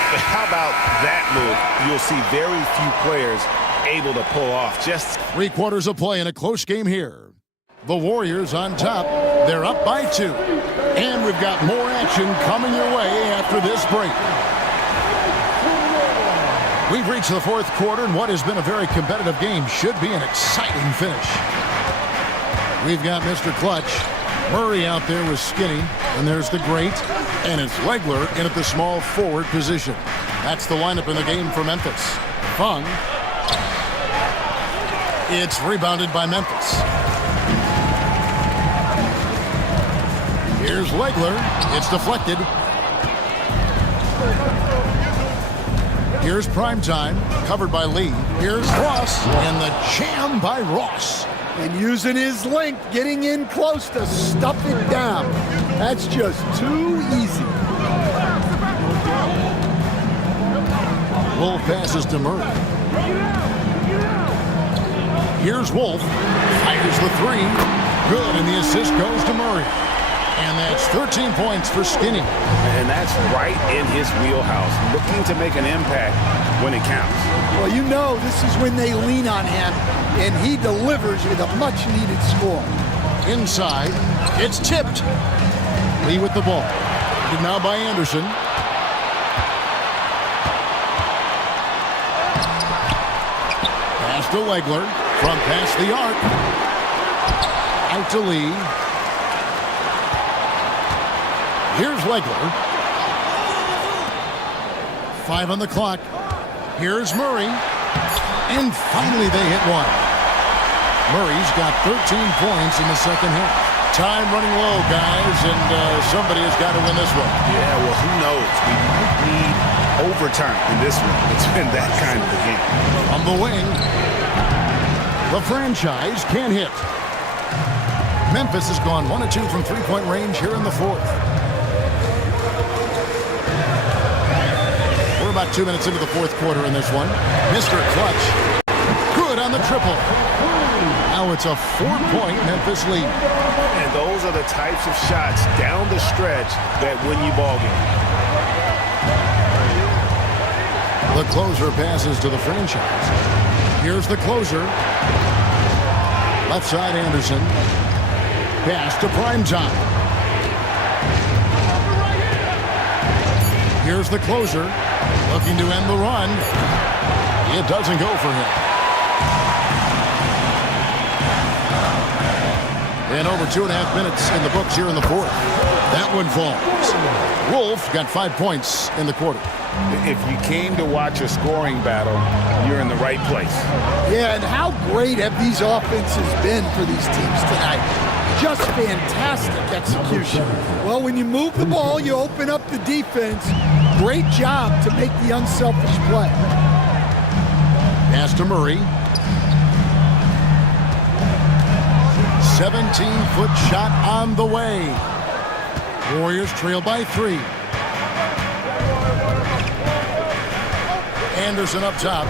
How about that move? You'll see very few players able to pull off. Just 3 quarters of play in a close game here. The Warriors on top. They're up by 2. And we've got more action coming your way after this break. We've reached the 4th quarter, and what has been a very competitive game should be an exciting finish. We've got Mr. Clutch. Murray out there with Skinny. And there's the great. And it's Legler in at the small forward position. That's the lineup in the game for Memphis. Fung. It's rebounded by Memphis. Here's Legler. It's deflected. Here's Primetime, covered by Lee. Here's Ross, and the jam by Ross. And using his length, getting in close to stuff it down. That's just too easy. Wolf passes to Murray. Here's Wolf. Fires the 3. Good, and the assist goes to Murray. And that's 13 points for Skinny. And that's right in his wheelhouse, looking to make an impact when it counts. Well, you know this is when they lean on him, and he delivers with a much-needed score. Inside, it's tipped. Lee with the ball. Now by Anderson. Pass to Legler. From past the arc. Out to Lee. Here's Legler. 5 on the clock. Here's Murray. And finally they hit one. Murray's got 13 points in the second half. Time running low, guys, and somebody has got to win this one. Yeah, well, who knows? We might need overtime in this one. It's been that kind of a game. On the wing, the franchise can't hit. Memphis has gone 1 of 2 from three-point range here in the 4th. We're about 2 minutes into the 4th quarter in this one. Mr. Clutch, good on the triple. Now it's a 4-point Memphis lead. And those are the types of shots down the stretch that win you ball games. The closer passes to the franchise. Here's the closer. Left side Anderson. Pass to Primetime. Here's the closer. Looking to end the run. It doesn't go for him. And over 2.5 minutes in the books here in the 4th. That one falls. Wolf got 5 points in the quarter. If you came to watch a scoring battle, you're in the right place. Yeah, and how great have these offenses been for these teams tonight? Just fantastic execution. Well, when you move the ball, you open up the defense. Great job to make the unselfish play. Pass to Murray. 17-foot shot on the way. Warriors trail by 3. Anderson up top.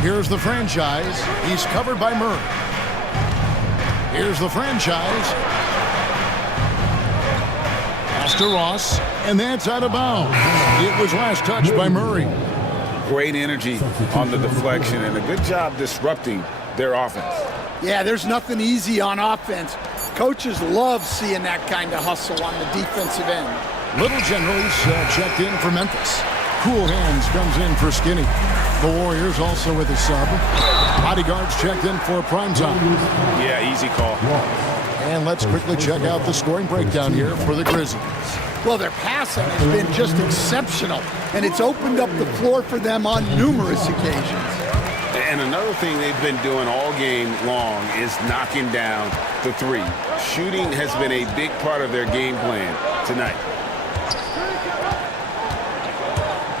Here's the franchise. He's covered by Murray. Here's the franchise. Pass to Ross, and that's out of bounds. It was last touched by Murray. Great energy on the deflection and a good job disrupting their offense. Yeah, there's nothing easy on offense. Coaches love seeing that kind of hustle on the defensive end. Little Generals checked in for Memphis. Cool Hands comes in for Skinny. The Warriors also with a sub. Bodyguards checked in for Primetime. Yeah, easy call. And let's quickly check out the scoring breakdown here for the Grizzlies. Well, their passing has been just exceptional, and it's opened up the floor for them on numerous occasions. And another thing they've been doing all game long is knocking down the three. Shooting has been a big part of their game plan tonight.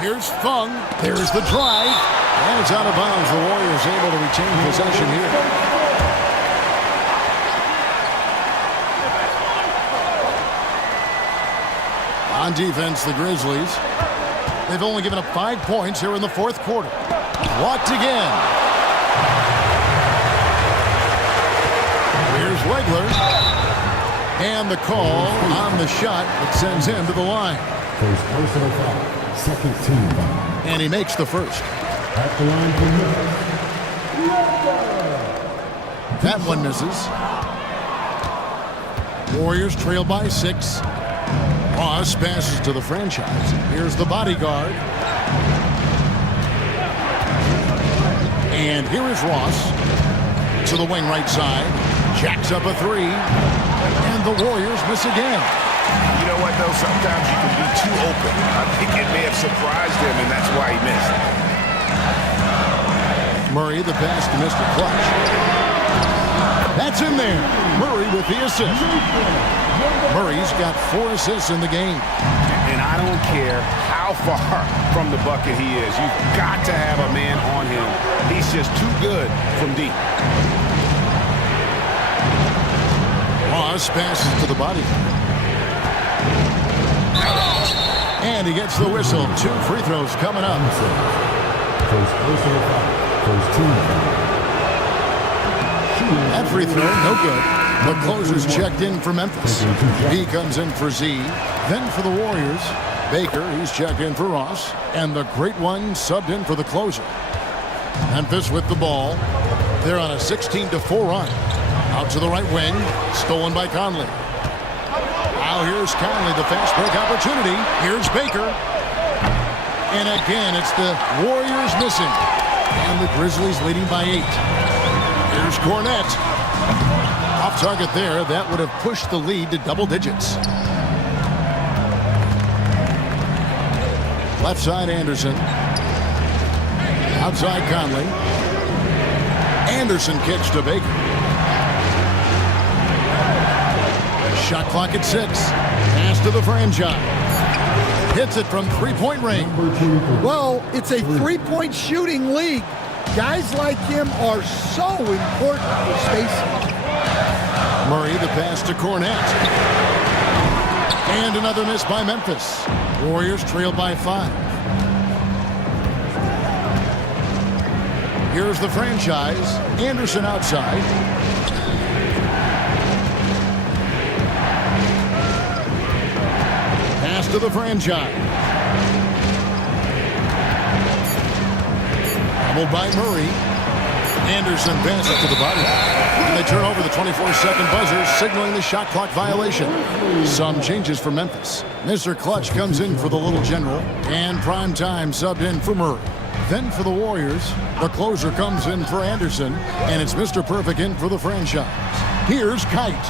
Here's Fung. There's the drive. And it's out of bounds. The Warriors able to retain possession here. On defense, the Grizzlies. They've only given up 5 points here in the fourth quarter. Blocked again. Here's Wegler. And the call on the shot that sends him to the line. First personal foul, second team foul. And he makes the first. At the line for Memphis. That one misses. Warriors trail by 6. Ross passes to the franchise. Here's the bodyguard. And here is Ross to the wing right side. Jacks up a 3. And the Warriors miss again. You know what, though? Sometimes you can be too open. I think it may have surprised him, and that's why he missed. Murray, the pass to Mr. Clutch. That's in there. Murray with the assist. Murray's got 4 assists in the game. And I don't care how far from the bucket he is. You've got to have a man on him. He's just too good from deep. Ross passes to the body. And he gets the whistle. 2 free throws coming up. First personal foul, first team foul. That free throw, no good. The closer's checked in for Memphis. He comes in for Z. Then for the Warriors, Baker, he's checked in for Ross. And the great one subbed in for the closer. Memphis with the ball. They're on a 16-4 run. Out to the right wing, stolen by Conley. Now here's Conley, the fast break opportunity. Here's Baker. And again, it's the Warriors missing. And the Grizzlies leading by 8. Here's Cornette. Off target there. That would have pushed the lead to double digits. Left side, Anderson. Outside, Conley. Anderson kicks to Baker. Shot clock at 6. Pass to the franchise. Hits it from three-point range. Well, it's a three-point shooting league. Guys like him are so important for spacing. Murray, the pass to Cornette. And another miss by Memphis. Warriors trail by 5. Here's the franchise. Anderson outside. Pass to the franchise. Doubled by Murray. Anderson passes to the body. And they turn over the 24-second buzzer, signaling the shot clock violation. Some changes for Memphis. Mr. Clutch comes in for the Little General. And Primetime subbed in for Murray. Then for the Warriors, the closer comes in for Anderson. And it's Mr. Perfect in for the franchise. Here's Kite.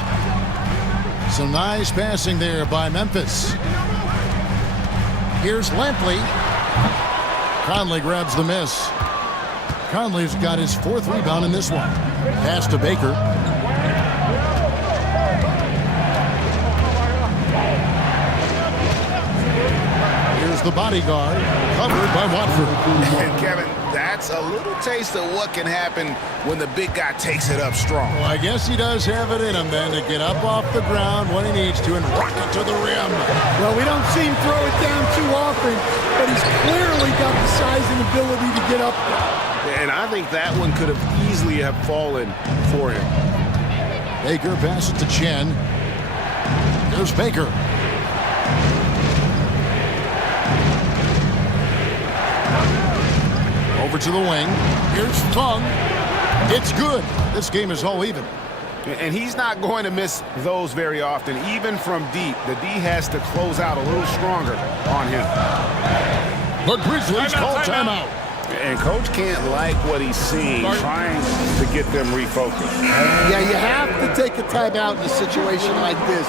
Some nice passing there by Memphis. Here's Lampley. Conley grabs the miss. Conley's got his 4th rebound in this one. Pass to Baker. Here's the bodyguard, covered by Watford. And Kevin, that's a little taste of what can happen when the big guy takes it up strong. Well, I guess he does have it in him then to get up off the ground when he needs to and rock it to the rim. Well, we don't see him throw it down too often, but he's clearly got the size and ability to get up there. And I think that one could have easily have fallen for him. Baker passes to Chen. There's Baker. Over to the wing. Here's Fung. It's good. This game is all even. And he's not going to miss those very often. Even from deep, the D has to close out a little stronger on him. The Grizzlies call timeout. And Coach can't like what he's seeing, trying to get them refocused. Yeah, you have to take a timeout in a situation like this.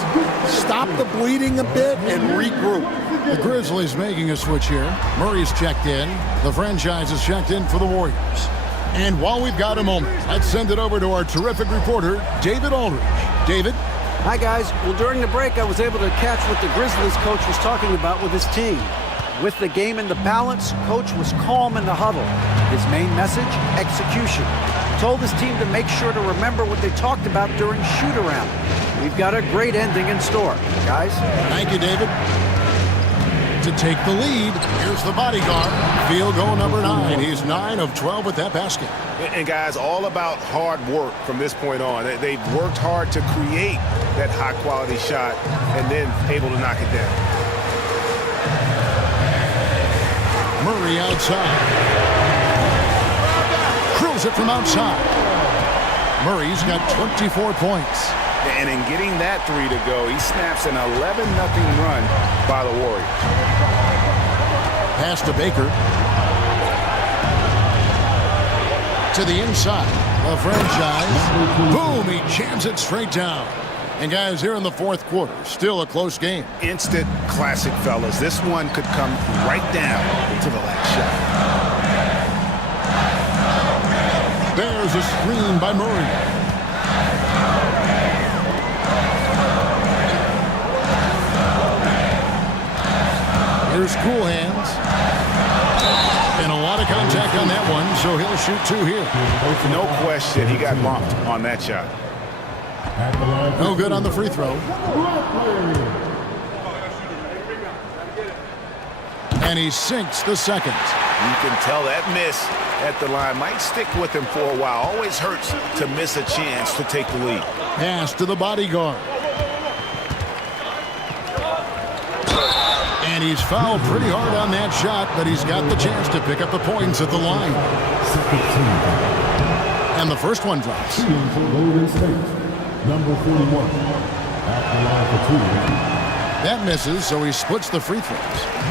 Stop the bleeding a bit and regroup. The Grizzlies making a switch here. Murray's checked in. The franchise is checked in for the Warriors. And while we've got a moment, let's send it over to our terrific reporter, David Aldridge. David? Hi, guys. Well, during the break, I was able to catch what the Grizzlies coach was talking about with his team. With the game in the balance, coach was calm in the huddle. His main message, execution. Told his team to make sure to remember what they talked about during shoot-around. We've got a great ending in store, guys. Thank you, David. To take the lead, here's the bodyguard. Field goal number 9. He's 9 of 12 with that basket. And guys, all about hard work from this point on. They've worked hard to create that high-quality shot and then able to knock it down. Murray outside. Curls it from outside. Murray's got 24 points. And in getting that three to go, he snaps an 11-0 run by the Warriors. Pass to Baker. To the inside. The franchise. Boom! He jams it straight down. And guys, here in the fourth quarter, still a close game. Instant classic, fellas. This one could come right down to the last shot. There's a screen by Murray. Here's Cool Hands. And a lot of contact on that one, so he'll shoot 2 here. No question, he got bumped on that shot. No good on the free throw. And he sinks the second. You can tell that miss at the line might stick with him for a while. Always hurts to miss a chance to take the lead. Pass to the bodyguard. And he's fouled pretty hard on that shot, but he's got the chance to pick up the points at the line. And the first one drops. Number 41, at the line for 2. That misses, so he splits the free throws.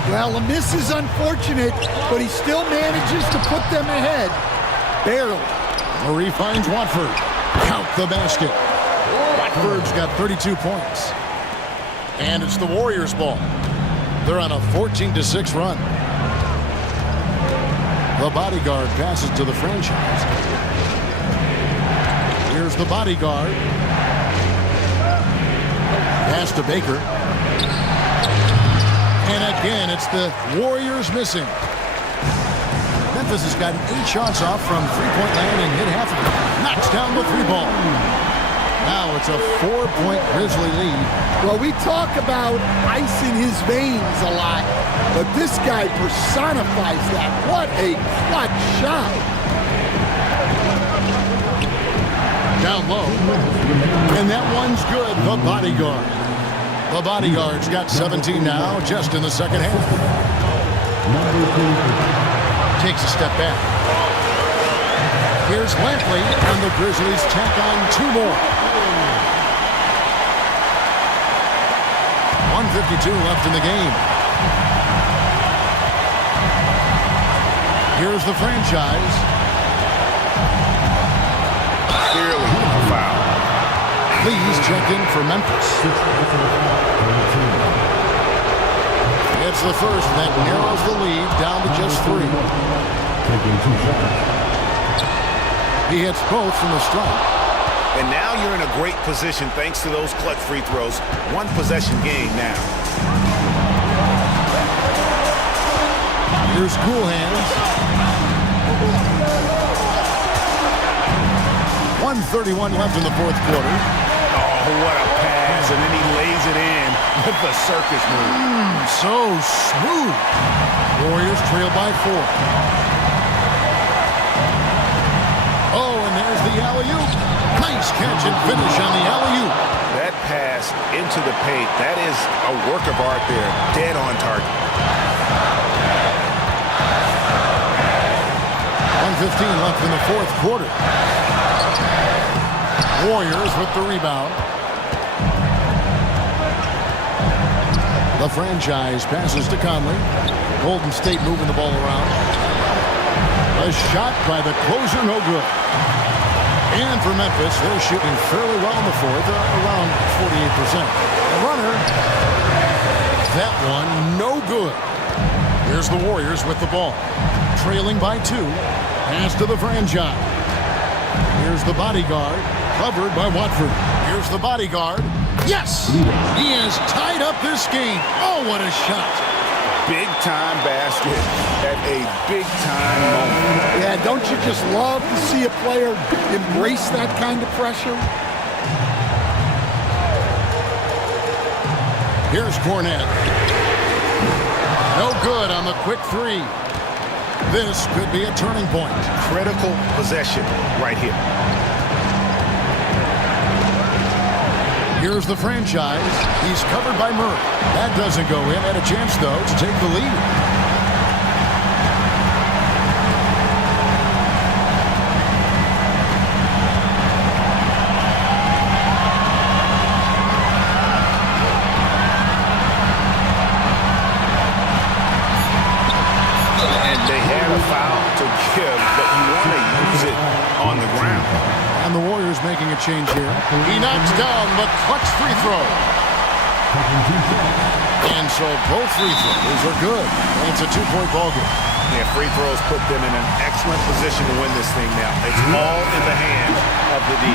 Well, the miss is unfortunate, but he still manages to put them ahead. Barely. Murray finds Watford. Count the basket. Watford's got 32 points. And it's the Warriors' ball. They're on a 14-6 run. The bodyguard passes to the franchise. Here's the bodyguard. Pass to Baker. And again, it's the Warriors missing. Memphis has gotten 8 shots off from three-point land and hit half of it. Knocks down the 3-ball. Now it's a 4-point Grizzly lead. Well, we talk about ice in his veins a lot, but this guy personifies that. What a clutch shot. Down low. And that one's good. The bodyguard. The bodyguard's got 17 now, just in the second half. Takes a step back. Here's Lampley, and the Grizzlies tack on 2 more. 1:52 left in the game. Here's the franchise. Clearly a foul. Please check in for Memphis. It's the first that narrows the lead down to just 3. Taking 2 shots. He hits both from the stripe. And now you're in a great position thanks to those clutch free throws. 1 possession game now. Here's Cool Hands. 1:31 left in the fourth quarter. Oh, what a pass. And then he lays it in with the circus move. So smooth. Warriors trail by 4. Oh, and there's the alley-oop. Nice catch and finish on the alley-oop. That pass into the paint, that is a work of art there. Dead on target. 1:15 left in the fourth quarter. Warriors with the rebound. The franchise passes to Conley. Golden State moving the ball around. A shot by the closer, no good. And for Memphis, they're shooting fairly well in the fourth, around 48%. The runner, that one, no good. Here's the Warriors with the ball. Trailing by 2. Pass to the franchise. Here's the bodyguard, covered by Watford. Here's the bodyguard. Yes! He has tied up this game. Oh, what a shot. Big-time basket at a big-time moment. Yeah, don't you just love to see a player embrace that kind of pressure? Here's Cornette. No good on the quick 3. This could be a turning point. Critical possession right here. Here's the franchise. He's covered by Murray. That doesn't go in. Had a chance, though, to take the lead. And they had a foul to give, but you want to use it on the ground. And the Warriors making a change here. He knocks down the clutch free throw. And so both free throws are good. And it's a 2-point ball game. Yeah, free throws put them in an excellent position to win this thing now. It's all in the hands of the D.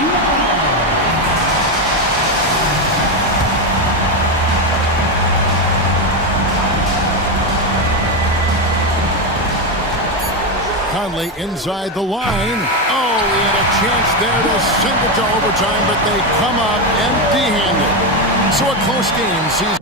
Conley inside the line. Oh, he had a chance there to send it to overtime, but they come up empty-handed. So a close game sees